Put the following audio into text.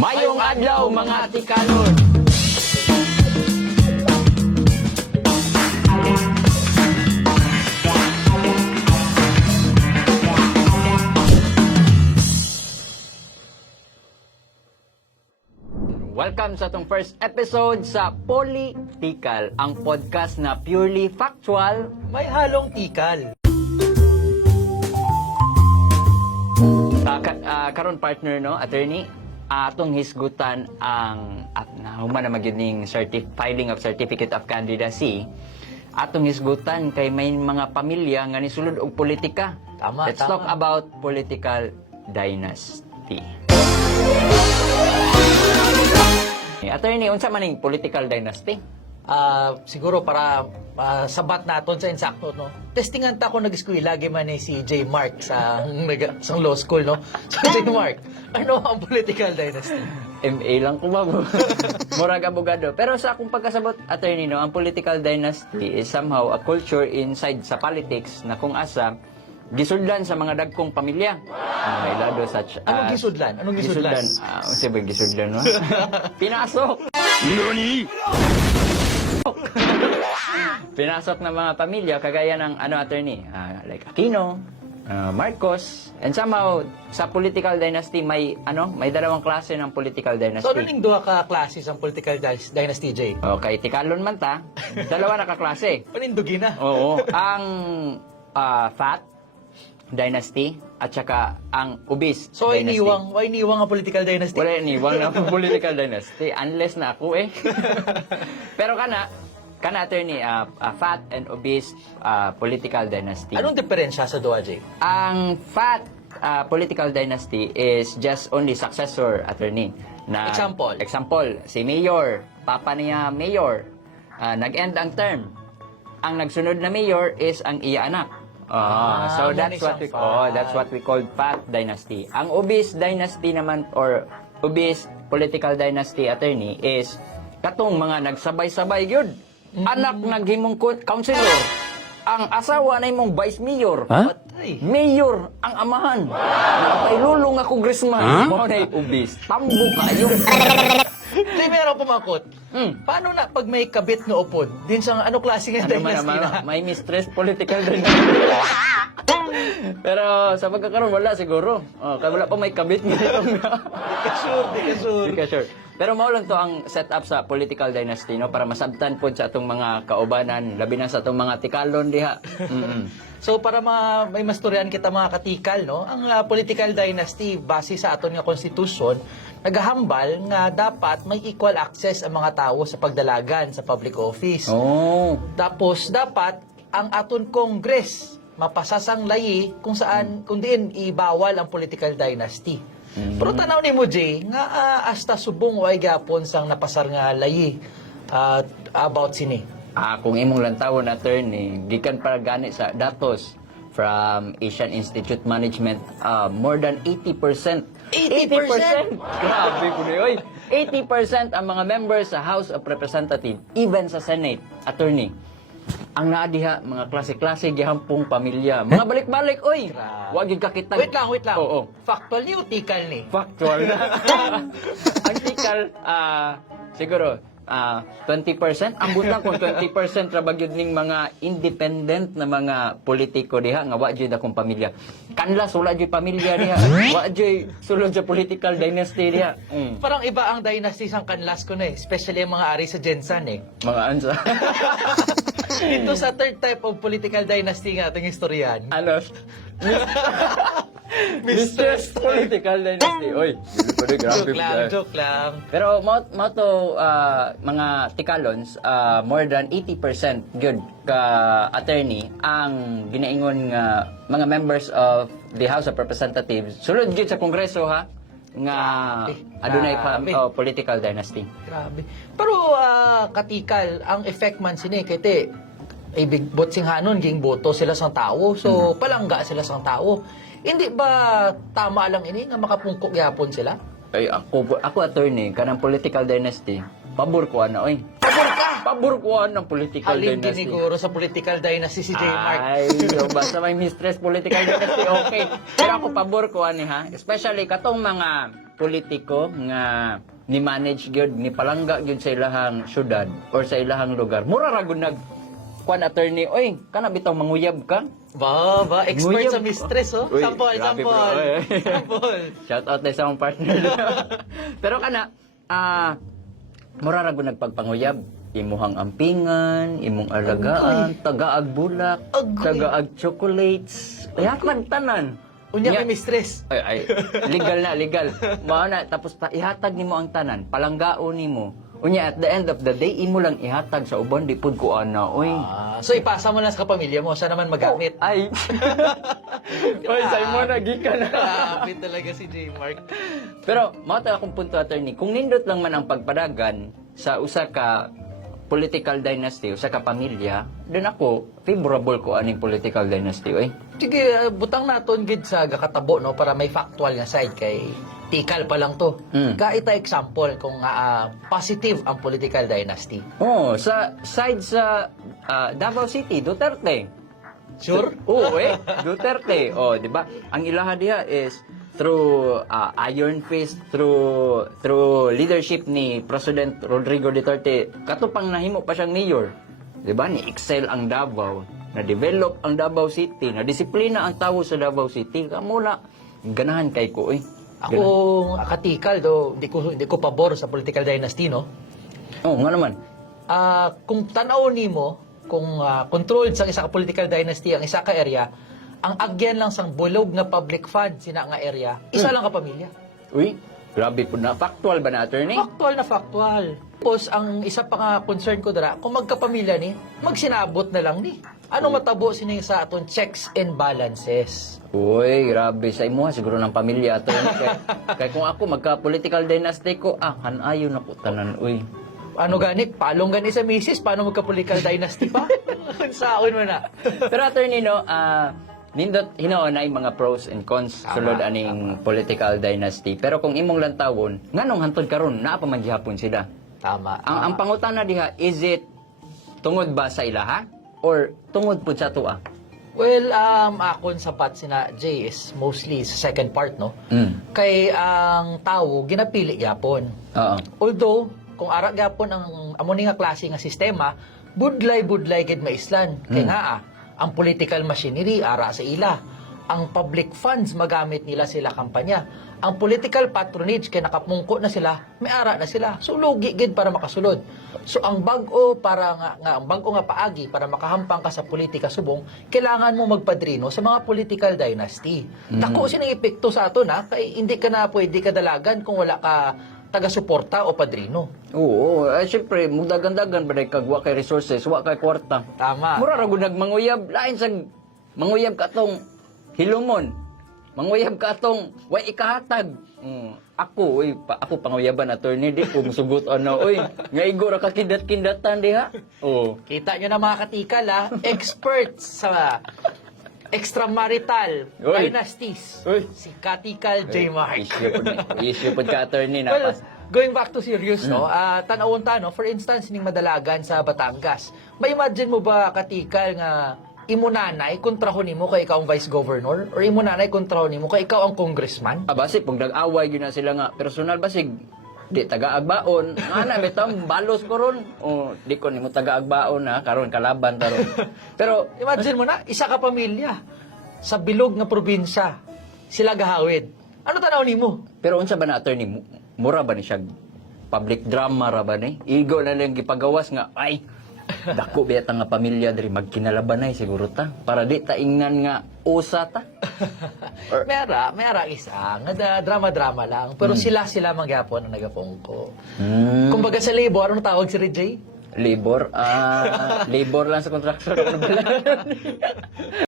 Mayong adlaw mga tikalon. Welcome sa atong first episode sa Politikal, ang podcast na purely factual. May halong tikal. Karon partner no, attorney, atong hisgutan ang human na magining filing of certificate of candidacy. Atong hisgutan kay may mga pamilya nga nisulod og politika. Tama, Let's tama. talk about political dynasty. Attorney, unsa man ning political dynasty? Siguro para sabat naton sa insakto, no? Testingan ta ko nag-eskwela lagi man ni si J. Mark sa law school, no? So, J. Mark, ano ang political dynasty? MA lang ko ba? Murag abogado. Pero sa akong pagkasabot, attorney, no, ang political dynasty is somehow a culture inside sa politics na kung asa gisudlan sa mga dagkong pamilya. May lado such as... Anong gisudlan? Anong gisudlan? Sige, gisudlan, no? Pinasok! Pinasok ng mga pamilya, kagaya ng attorney, like Aquino, Marcos, and somehow sa political dynasty may dalawang klase ng political dynasty. So, ano ning duha ka klases ang political dynasty, J? Okay, tikalon man ta, dalawa na ka klase. Panindugi na. Oo, ang fat dynasty at saka ang obese So, dynasty. iniwang ang political dynasty? Wala iniwang na political dynasty unless na ako eh. Pero kana attorney, fat and obese political dynasty. Anong diferensya sa duha, J? Ang fat political dynasty is just only successor, attorney. Na, Example, si Mayor, papa niya Mayor, nag-end ang term. Ang nagsunod na Mayor is ang iya anak. So that's what we call fat dynasty. Ang obese dynasty naman or obese political dynasty, attorney, is katong mga nagsabay-sabay gyud. Anak naghimong councilor. Ang asawa na imong vice mayor. Patay. Mayor ang amahan. Napailulong nga congressman. Mo na obese. Tambo kayo. J, meron pumakot. Paano na pag may kabit nga upod? Din sa ano klase nga dynasty na? May mistress political dynasty. Pero sa pagkakaroon, wala siguro. Kaya wala pa may kabit nga itong... Di ka sure. Pero mao lang to ang setup sa political dynasty, no, para masabtan po sa atong mga kaubanan, labi na sa atong mga tikalon diha. So para may mastoryan kita mga katikal, no, ang political dynasty base sa aton nga konstitusyon nagahambal nga dapat may equal access ang mga tao sa pagdalagan sa public office. Tapos dapat ang aton Congress mapasasang layi kung saan kung diin ibawal ang political dynasty. Pero tanaw ni mo, Jay, nga hasta subong o ay gapon sang napasar nga layi about sini. Kung imong lantawon, attorney, gikan para gani sa datos from Asian Institute Management, more than 80%. 80%? Grabe po na yun. 80% ang mga members sa House of Representatives, even sa Senate, attorney. Ang naadiha, mga klase-klase, gihampong pamilya. Mga balik-balik, oy! Huwag yung kakitag. Wait lang. Oo. Factual ni o tikal ni? Factual na. Ang tikal, siguro, 20%. Ang butang kung 20% rabagyod ning mga independent na mga politiko diha nga wa jud akong pamilya. Kanlas wala jud pamilya diha. Wa jud sulod sa political dynasty diha. Parang iba ang dynasty sang kanlas ko na eh. Especially ang mga ari sa Jensan eh. Mga ansa. Ito sa third type of political dynasty nga ating historian. Ano? Mistress political dynasty. Oy, grabe. Joke lang. Pero mo to mga tikalons, more than 80% good ka attorney ang ginaingon nga mga members of the House of Representatives sulod gyud sa Kongreso ha nga adunay political dynasty. Grabe. Pero katikal, ang effect man sini kete ibig botsinghanon ging boto sila sang tao. So palangga sila sang tao. Hindi ba tama lang ini nga makapungkok gyapon sila? Ay ako attorney kanang political dynasty, pabor ko ana oy. Pabor ka. pabor ko ng political Halin dynasty. giniguro sa political dynasty si J. Mark. Ay, basta may mistress political dynasty, okay. Pero ako pabor ko ani ha, especially katong mga politiko nga ni manage gyud ni palangga gyud sa ilahang syudad or sa ilahang lugar. Mura ra gud nag kwan attorney, oy, kana bitaw manguyab ka. Ba, expert Nguyab. sa mistress, oh. Uy, Sample, grabe, bro. sample. Oy. Sample. Shout out na sa akong partner. Pero kana, mura ra gud nagpagpanguyab. Imuhang ampingan, imong alagaan, tagaag bulak, Agoy. tagaag chocolates. Ayakan tanan. Unya Nya- kay mistress. ay, legal na, legal. Mao na, tapos ihatag nimo ang tanan, palanggaon nimo. Unya, at the end of the day, imo lang ihatag sa uban, di pud ko ana, oy. So ipasa mo lang sa kapamilya mo, siya naman magamit. Ay. Oy, say mo na, gikan na. Grabe talaga si J. Mark. Pero, mao ta akong punto, attorney, kung nindot lang man ang pagpadagan sa usa ka political dynasty, usa ka pamilya, then ako, favorable ko aning political dynasty, oy. Sige, butang naton gid sa gakatabo no para may factual nga side kay tikal pa lang to. Kaita example kung positive ang political dynasty. Oh, sa side sa Davao City, Duterte. Sure? Oo, Duterte. Oh, di ba? Ang ilaha diha is through Iron Fist, through leadership ni President Rodrigo Duterte, katupang nahimo pa siyang mayor. Di ba? Ni-excel ang Davao, na-develop ang Davao City, na-disiplina ang tao sa Davao City. Kamula, ganahan kay ko, eh. Ako katikal do, hindi ko pabor sa political dynasty no. Oh, nga naman. Kung tanaw nimo kung controlled sa isa ka political dynasty ang isa ka area, ang agyan lang sang bulog nga public fund sina nga area, isa lang ka pamilya. Uy, grabe po na. Factual ba na, attorney? Factual na factual. Tapos, ang isa pa nga concern ko dara, kung magkapamilya ni, magsinabot na lang ni. Ano matabo sini sa aton checks and balances? Uy, grabe sa imo, siguro ng pamilya, attorney. Kaya kung ako, magka-political dynasty ko, hanayon ako tanan, uy. Ano ganit? Palong gani sa misis? Paano magka-political dynasty pa? Saon mo na. Pero attorney, no, nindot hinoon ay mga pros and cons sulod aning political dynasty. Pero kung imong lantawon, nganong hantod karon naa pa man gihapon sila. Tama. Ang pangutana diha, is it tungod ba sa ilaha or tungod pud sa tuwa? Well, akon sapat sina Jay is mostly sa second part, no? Kay ang tao, ginapili yapon. Oo. Although, kung ara gyapon ang amo ni nga klase nga sistema, budlay gid maislan. Kay nga ang political machinery ara sa ila. Ang public funds magamit nila sila kampanya. Ang political patronage kay nakapungko na sila, may ara na sila. So lugi gid para makasulod. So ang bag-o para nga ang bag-o nga paagi para makahampang ka sa politika subong, kailangan mo magpadrino sa mga political dynasty. Dako sinang epekto sa ato na kay hindi ka na pwede kadalagan kung wala ka taga-suporta o padrino. Oo, syempre, mudagan-dagan ba kag wa kay resources, wa kay kwarta. Tama. Mura ra gud nagmanguyab, lain sa manguyab ka tong hilumon. Manguyab ka tong way ikahatag. Ako, ako panguyaban attorney di ko musugot ano, oy. Nga igo ra ka kindat-kindatan diha. Oh. Kita nyo na mga katikal experts sa extramarital Uy. dynasties. Uy. Si Katikal J. Mark. Issue pod ka attorney na Well, going back to serious, no? Tanawon ta, no? For instance, ning Madalagan sa Batangas. May imagine mo ba, Katikal, nga imo nanay kontrahon nimo kay ikaw ang vice governor or imo nanay kontrahon nimo kay ikaw ang congressman? Basig pag nag-away gyud na sila nga personal basig di taga-agbaon. Ana bitaw balos ko ron. O di ko nimo taga-agbaon na karon kalaban taron. Pero Imagine mo na, isa ka pamilya sa bilog nga probinsya. Sila gahawid. Ano tanaw nimo? pero unsa ba na attorney mura ba ni siya public drama ra ba ni? Igo na lang gipagawas nga ay dako biya ta nga pamilya diri magkinalabanay siguro ta para di ta ingnan nga usa ta. Mera isa nga drama-drama lang pero sila magyapon ang nagapongko. Kumbaga sa labor, ano tawag si Ray? Labor lang sa contractor ano ba?